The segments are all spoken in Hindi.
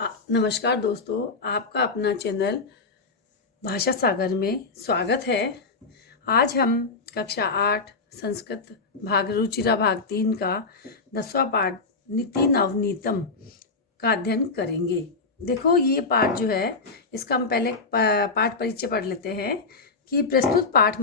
नमस्कार दोस्तों, आपका अपना चैनल भाषा सागर में स्वागत है। आज हम कक्षा 8 संस्कृत भाग रुचिरा भाग 3 का 10वां पाठ नीति नवनीतम का अध्ययन करेंगे। देखो, ये पाठ जो है इसका हम पहले पाठ परिचय पढ़ लेते हैं कि प्रस्तुत पाठ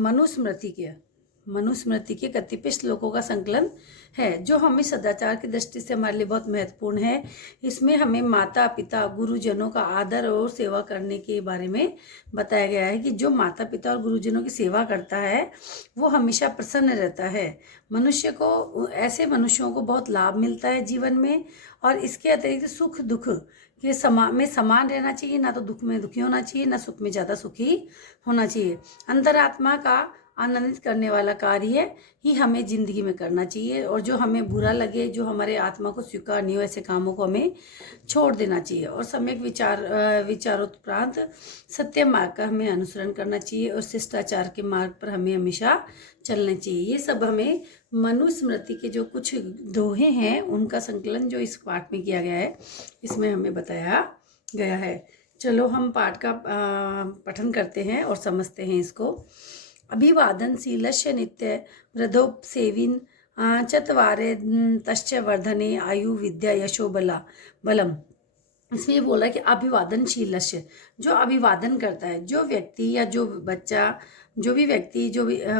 मनुस्मृति के कतिपय श्लोकों का संकलन है जो हमें सदाचार की दृष्टि से हमारे लिए बहुत महत्वपूर्ण है। इसमें हमें माता पिता गुरुजनों का आदर और सेवा करने के बारे में बताया गया है कि जो माता पिता और गुरुजनों की सेवा करता है वो हमेशा प्रसन्न रहता है। ऐसे मनुष्यों को बहुत लाभ मिलता है जीवन में, और इसके अतिरिक्त सुख दुख के में समान रहना चाहिए। ना तो दुख में दुखी होना चाहिए, ना सुख में ज़्यादा सुखी होना चाहिए। अंतरात्मा का आनंदित करने वाला कार्य ही हमें जिंदगी में करना चाहिए, और जो हमें बुरा लगे, जो हमारे आत्मा को स्वीकार नहीं हो, ऐसे कामों को हमें छोड़ देना चाहिए। और सम्यक विचारोत्प्रांत सत्य मार्ग का हमें अनुसरण करना चाहिए, और शिष्टाचार के मार्ग पर हमें हमेशा चलना चाहिए। ये सब हमें मनुस्मृति के जो कुछ दोहे हैं उनका संकलन जो इस पाठ में किया गया है, इसमें हमें बताया गया है। चलो हम पाठ का पठन करते हैं और समझते हैं इसको। अभिवादनशीलस्य नित्य वृद्धोपसेविन चत्वारे तश्च वर्धने आयु विद्या यशो बलम। इसमें ये बोला कि अभिवादनशीलस्य, जो अभिवादन करता है, जो व्यक्ति या जो भी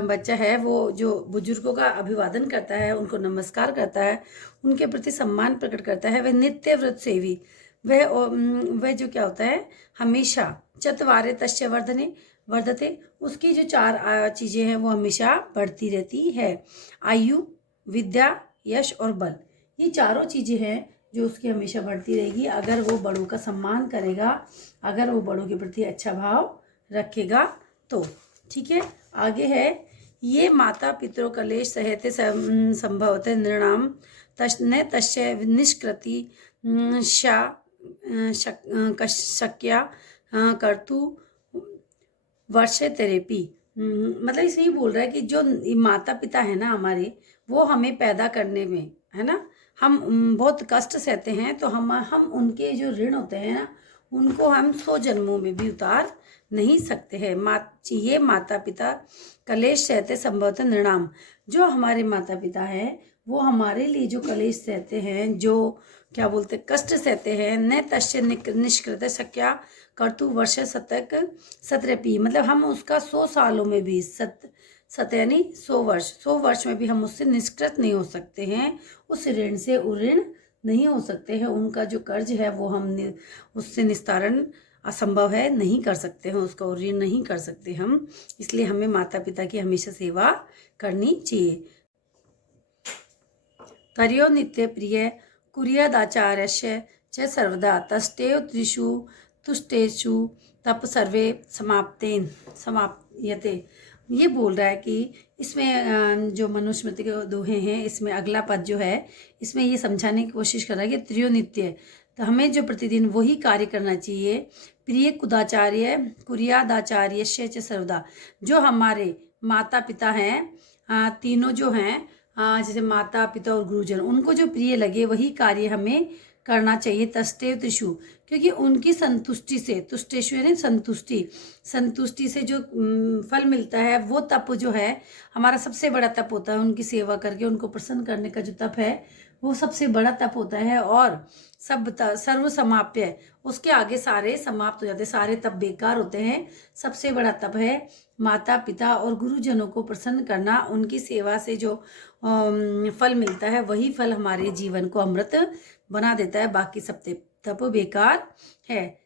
बच्चा है वो जो बुजुर्गों का अभिवादन करता है, उनको नमस्कार करता है, उनके प्रति सम्मान प्रकट करता है, वह नित्य व्रत सेवी, वह जो क्या होता है हमेशा चत्वारे तश्च वर्धते, उसकी जो 4 चीज़ें हैं वो हमेशा बढ़ती रहती है। आयु, विद्या, यश और बल, ये चारों चीज़ें हैं जो उसकी हमेशा बढ़ती रहेगी अगर वो बड़ों का सम्मान करेगा, अगर वो बड़ों के प्रति अच्छा भाव रखेगा तो। ठीक है, आगे है, ये माता पितरों कलेश सहते संभवते नृणाम तस्य निष्कृति शक्या कर्तु वर्षे तेरेपी। मतलब इसमें ही बोल रहा है कि जो माता पिता है ना हमारे, वो हमें पैदा करने में, है ना, हम बहुत कष्ट सहते हैं, तो हम उनके जो ऋण होते हैं ना, उनको हम 100 जन्मों में भी उतार नहीं सकते हैं। ये माता पिता कलेश सहते संभवतः नृणाम, जो हमारे माता पिता हैं वो हमारे लिए जो कलेश सहते हैं, जो क्या बोलते कष्ट सहते हैं, न तस्य निष्कृत शक्या कर्तु वर्ष शतक 17 मतलब हम उसका 100 सालों में भी सत यानी 100 वर्ष में भी हम उससे निष्कृत नहीं हो सकते हैं, उस ऋण से उऋण नहीं हो सकते हैं। उनका जो कर्ज है वो हम उससे निस्तारण असंभव है, नहीं कर सकते हैं, उसका ऋण नहीं कर सकते हम। इसलिए हमें माता पिता की हमेशा सेवा करनी चाहिए। तर्यो नित्य प्रिय कुर्यादाचार्यस्य च सर्वदा तष्टेव त्रिषु तुष्टेषु तप सर्वे समाप्यते। ये बोल रहा है कि इसमें जो मनुस्मृति के दोहे हैं, इसमें अगला पद जो है इसमें ये समझाने की कोशिश कर रहा है कि त्रियो नित्य, तो हमें जो प्रतिदिन वही कार्य करना चाहिए। प्रिय कुर्यादाचार्यस्य च सर्वदा, जो हमारे माता पिता हैं, तीनों जो हैं, जैसे माता पिता और गुरुजन, उनको जो प्रिय लगे वही कार्य हमें करना चाहिए। तस्टेव त्रिषु, क्योंकि उनकी संतुष्टि से, तुष्टेशु यानी संतुष्टि से जो फल मिलता है वो तप जो है हमारा सबसे बड़ा तप होता है। उनकी सेवा करके उनको प्रसन्न करने का जो तप है वो सबसे बड़ा तप होता है, और सर्व समाप्य, उसके आगे सारे समाप्त हो जाते हैं, सारे तप बेकार होते हैं। सबसे बड़ा तप है माता पिता और गुरुजनों को प्रसन्न करना, उनकी सेवा से जो फल मिलता है वही फल हमारे जीवन को अमृत बना देता है, बाकी सब तप बेकार है।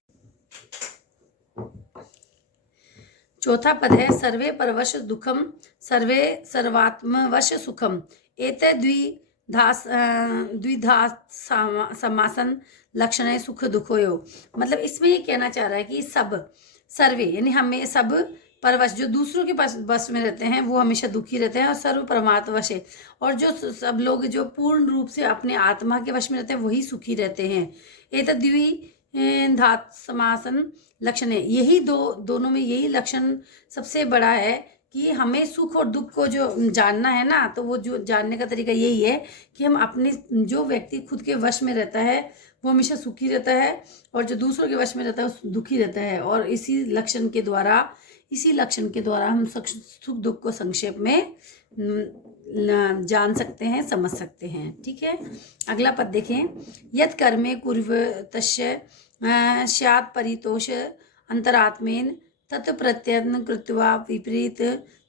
चौथा पद है, सर्वे परवश दुखम सर्वे सर्वात्मवश सुखम एते द्विधा समासन लक्षण सुख दुखोयो। मतलब इसमें ये कहना चाह रहा है कि सर्वे यानी हमें सब परवश, जो दूसरों के पास वश में रहते हैं वो हमेशा दुखी रहते हैं, और सर्व परमात्मा वश है, और जो सब लोग जो पूर्ण रूप से अपने आत्मा के वश में रहते हैं वही सुखी रहते हैं। एतद् द्विधात समासन लक्षण है, यही दोनों में यही लक्षण सबसे बड़ा है कि हमें सुख और दुख को जो जानना है ना, तो वो जो जानने का तरीका यही है कि हम अपने, जो व्यक्ति खुद के वश में रहता है वो हमेशा सुखी रहता है, और जो दूसरों के वश में रहता है वो दुखी रहता है। और इसी लक्षण के द्वारा हम सुख दुख को संक्षेप में जान सकते हैं, समझ सकते हैं। ठीक है, अगला पद देखें। यत् कर्मे कुर्वतस्य स्यात् परितोष अंतरात्मेन तत् प्रत्ययन कृत्वा विपरीत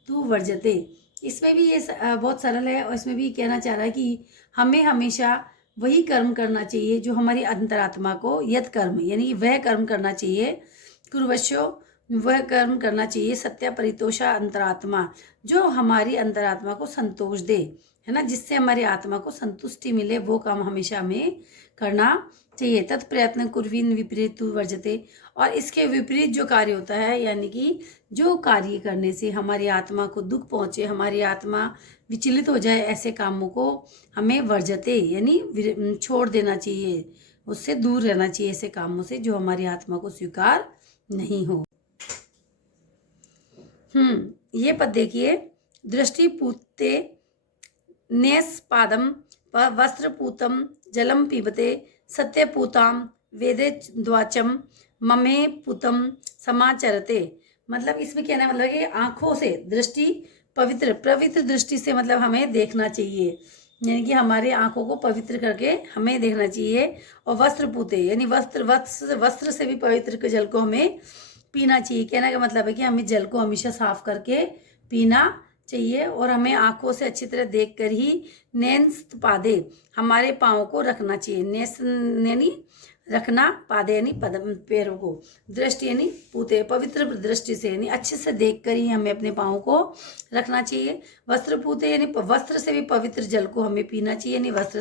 तु वर्जते। इसमें भी ये बहुत सरल है, और इसमें भी कहना चाह रहा है कि हमें हमेशा वही कर्म करना चाहिए जो हमारी अंतरात्मा को, यत् कर्म यानी वह कर्म करना चाहिए, कुर्वश्यो वह कर्म करना चाहिए, सत्य परितोषा अंतरात्मा जो हमारी अंतरात्मा को संतोष दे, है ना, जिससे हमारी आत्मा को संतुष्टि मिले, वो काम हमेशा हमें करना चाहिए। तत्प्रयत्न कुर्वीन विपरीत वर्जते। और इसके विपरीत जो कार्य होता है, यानी कि जो कार्य करने से हमारी आत्मा को दुख पहुंचे, हमारी आत्मा विचलित हो जाए, ऐसे कामों को हमें वर्जते यानी छोड़ देना चाहिए, उससे दूर रहना चाहिए, ऐसे कामों से जो हमारी आत्मा को स्वीकार नहीं हो। ये पद देखिए। दृष्टिपूते न्यस्पादम वस्त्रपूतम जलम पीबते सत्यपूताम वेदे द्वाचम ममे पुतम समाचरते। मतलब इसमें कहना मतलब है कि आंखों से दृष्टि पवित्र दृष्टि से मतलब हमें देखना चाहिए, यानी कि हमारे आंखों को पवित्र करके हमें देखना चाहिए। और वस्त्र पूते यानी वस्त्र से भी पवित्र जल को हमें पीना चाहिए। कहने का मतलब है कि हमें जल को हमेशा साफ करके पीना चाहिए, और हमें आंखों से अच्छी तरह देखकर ही नेस्त पादे हमारे पाँव को रखना चाहिए। नेस्त यानी रखना, पादे यानी पैरों को, दृष्टि यानी पूते पवित्र दृष्टि से यानी अच्छे से देखकर ही हमें अपने पाँव को रखना चाहिए। वस्त्र पूते यानी वस्त्र से भी पवित्र जल को हमें पीना चाहिए, यानी वस्त्र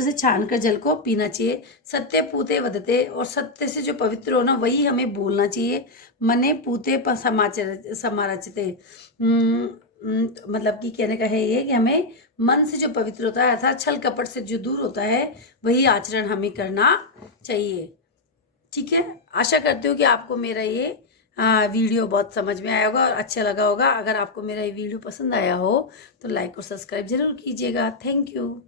से छान कर जल को पीना चाहिए। सत्य पूते वदते, और सत्य से जो पवित्र हो ना वही हमें बोलना चाहिए। मने पूते समारचते, मतलब कि कहने का है ये कि हमें मन से जो पवित्र होता है अर्थात छल कपट से जो दूर होता है वही आचरण हमें करना चाहिए। ठीक है, आशा करती हूँ कि आपको मेरा ये वीडियो बहुत समझ में आया होगा और अच्छा लगा होगा। अगर आपको मेरा ये वीडियो पसंद आया हो तो लाइक और सब्सक्राइब जरूर कीजिएगा। Thank you.